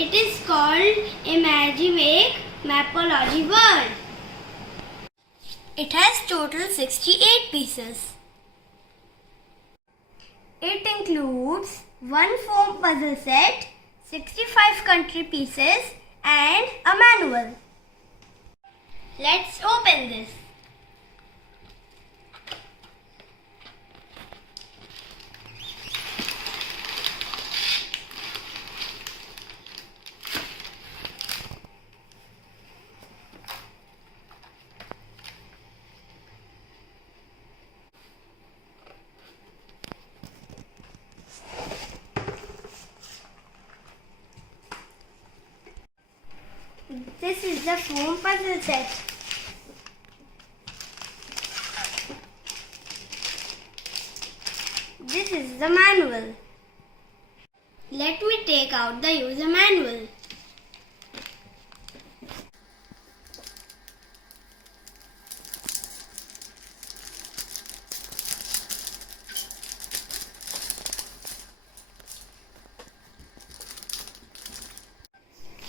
It is called Imagimake Mapology World. It has total 68 pieces. It includes one foam puzzle set, 65 country pieces and a manual. Let's open this. This is the foam puzzle set. This is the manual. Let me take out the user manual.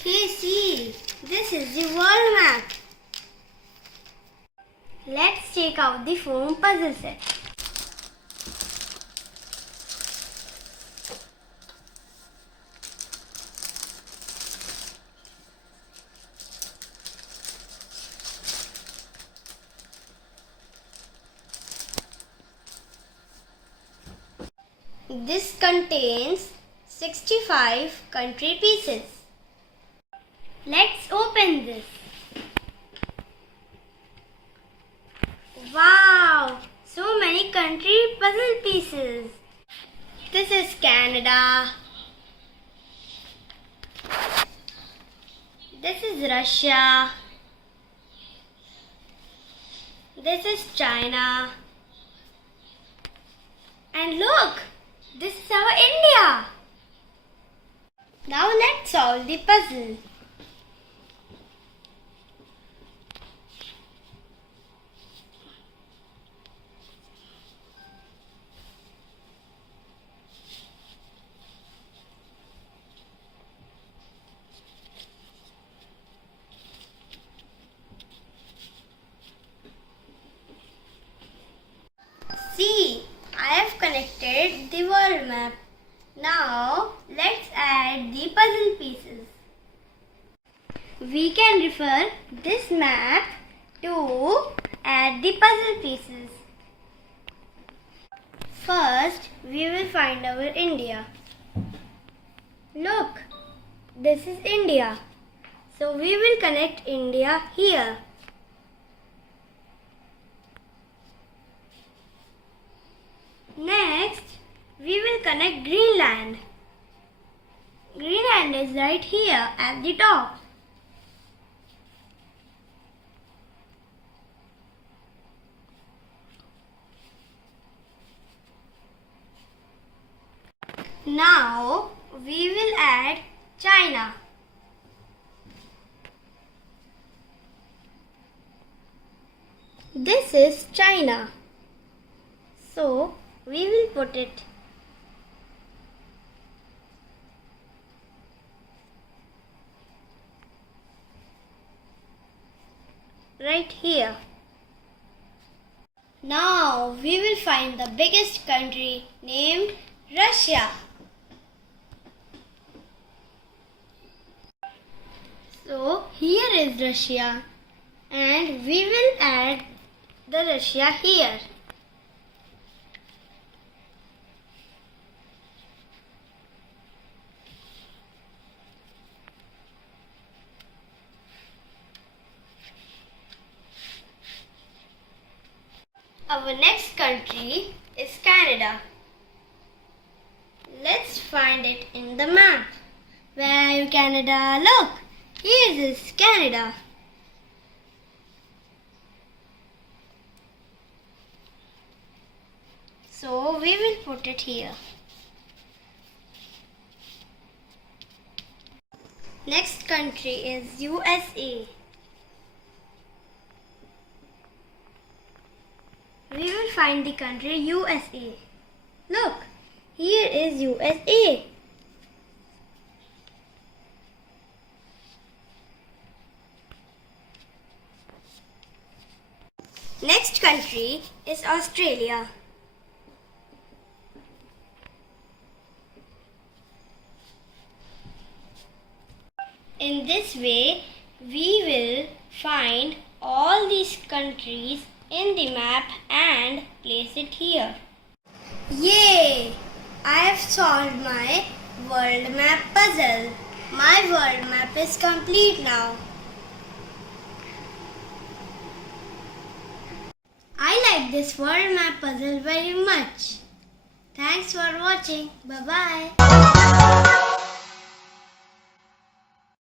Hey, see, this is the world map. Let's take out the foam puzzle set. This contains 65 country pieces. Let's open this. Wow! So many country puzzle pieces. This is Canada. This is Russia. This is China. And look! This is our India. Now let's solve the puzzle. See, I have connected the world map. Now, let's add the puzzle pieces. We can refer this map to add the puzzle pieces. First, we will find our India. Look, this is India. So, we will connect India here. Next, we will connect Greenland. Greenland is right here at the top. Now, we will add China. This is China. So, we will put it right here. Now we will find the biggest country named Russia. So here is Russia and we will add the Russia here. Our next country is Canada. Let's find it in the map. Where are you, Canada? Look, here is Canada. So we will put it here. Next country is USA. We will find the country USA. Look, here is USA. Next country is Australia. In this way, we will find all these countries in the map and place it here. Yay! I have solved my world map puzzle. My world map is complete now. I like this world map puzzle very much. Thanks for watching. Bye-bye.